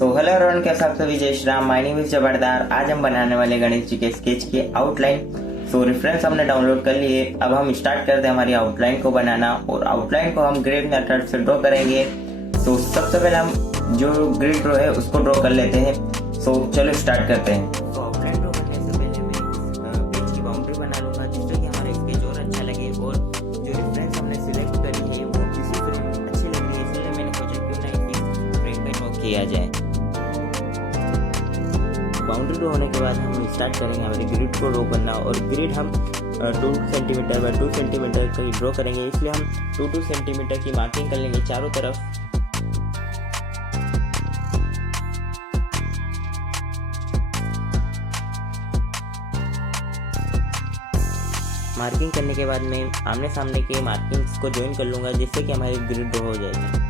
Hello everyone, कैसे आप सभी। जय Shri Ram. My name is Jabardar. आज हम बनाने वाले गणेश जी के स्केच की आउटलाइन। रेफरेंस हमने डाउनलोड कर लिए। अब हम स्टार्ट करते हैं हमारी आउटलाइन को बनाना, और आउटलाइन को हम ग्रिड मेथड से ड्रॉ करेंगे। सबसे पहले हम जो ग्रिड ड्रॉ है उसको ड्रॉ कर लेते हैं। चलो स्टार्ट करते हैं। आउटलाइन ड्रॉ करने से पहले मैं पेज की बाउंड्री बना लूंगा, जिससे कि हमारा स्केच और अच्छा लगे। और जो रेफरेंस हमने सिलेक्ट करी है वो किसी फ्रेम अच्छी लग रही है, इसलिए मैंने सोचा क्यों ना इसी फ्रेम पे ड्रॉ किया जाए। बाउंड्री ड्रॉ होने के बाद हम स्टार्ट करेंगे हमारी ग्रिड को ड्रॉ करना। और ग्रिड हम 2 सेंटीमीटर बाय 2 सेंटीमीटर की ड्रॉ करेंगे, इसलिए हम 2 सेंटीमीटर की मार्किंग कर लेंगे चारों तरफ। मार्किंग करने के बाद मैं आमने सामने के मार्किंग्स को ज्वाइन कर लूँगा, जिससे कि हमारी ग्रिड ड्रॉ हो जाएगी।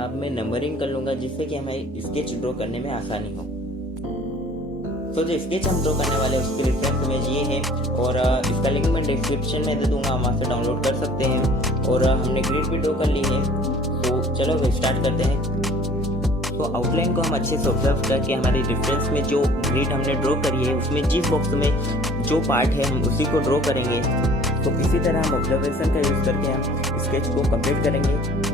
अब मैं नंबरिंग कर लूँगा, जिससे कि हमारी स्केच ड्रॉ करने में आसानी हो। जो स्केच हम ड्रॉ करने वाले हैं उसकी रेफरेंस इमेज ये है, और इसका लिंक मैं डिस्क्रिप्शन में दे दूंगा, वहाँ से डाउनलोड कर सकते हैं। और हमने ग्रिड भी ड्रॉ कर ली है। चलो स्टार्ट करते हैं। आउटलाइन को हम अच्छे से ऑब्जर्व करके हमारी रेफरेंस में जो ग्रिड हमने ड्रॉ करी है उसमें जिस बॉक्स में जो पार्ट है हम उसी को ड्रॉ करेंगे। इसी तरह हम ऑब्जर्वेशन का यूज़ करके हम स्केच को कंप्लीट करेंगे।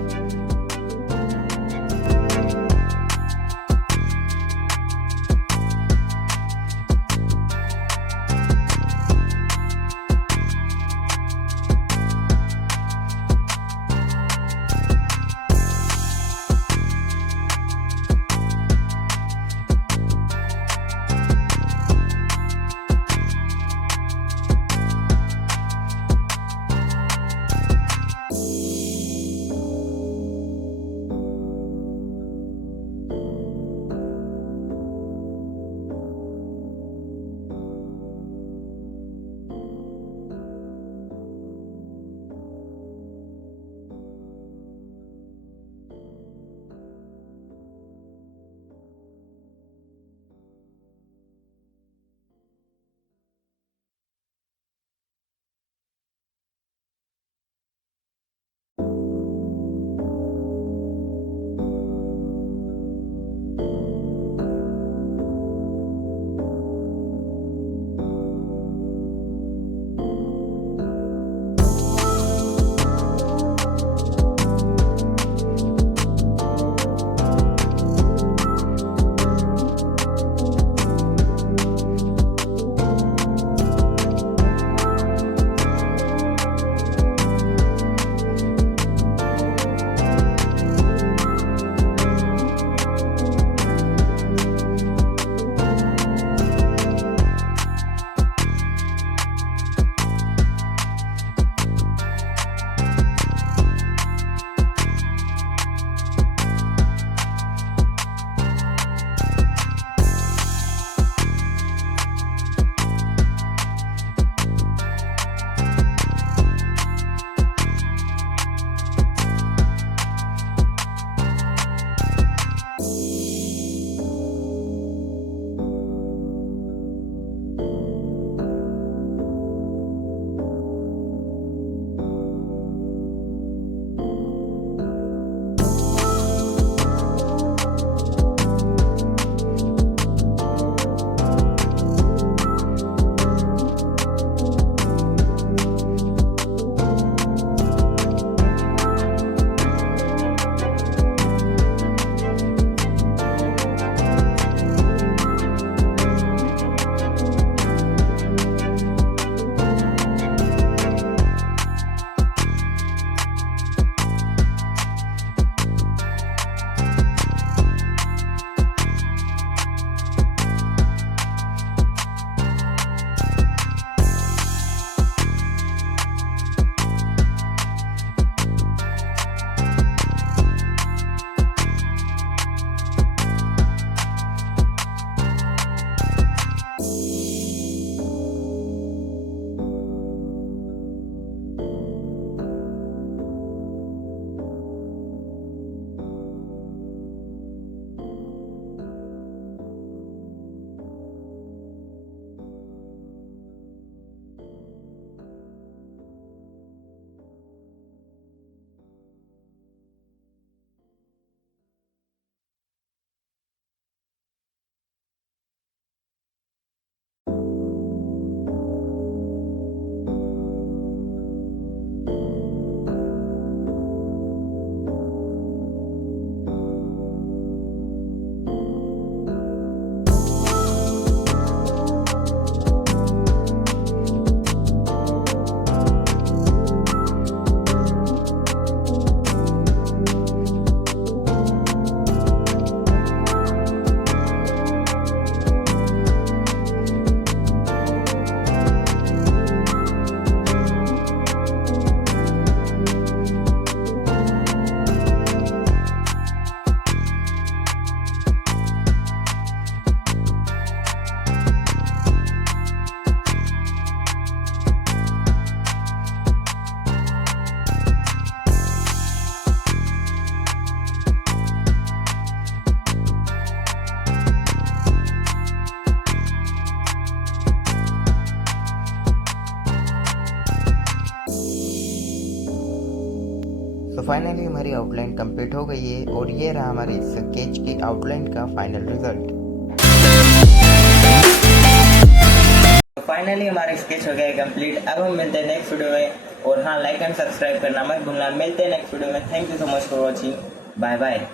तो फाइनली हमारी आउटलाइन कंप्लीट हो गई है और ये रहा हमारे स्केच की आउटलाइन का फाइनल रिजल्ट। तो फाइनली हमारा स्केच हो गया है कंप्लीट। अब हम मिलते हैं नेक्स्ट वीडियो में, और हाँ, लाइक एंड सब्सक्राइब करना मत भूलना। मिलते हैं नेक्स्ट वीडियो में। Thank you so much for watching. Bye bye.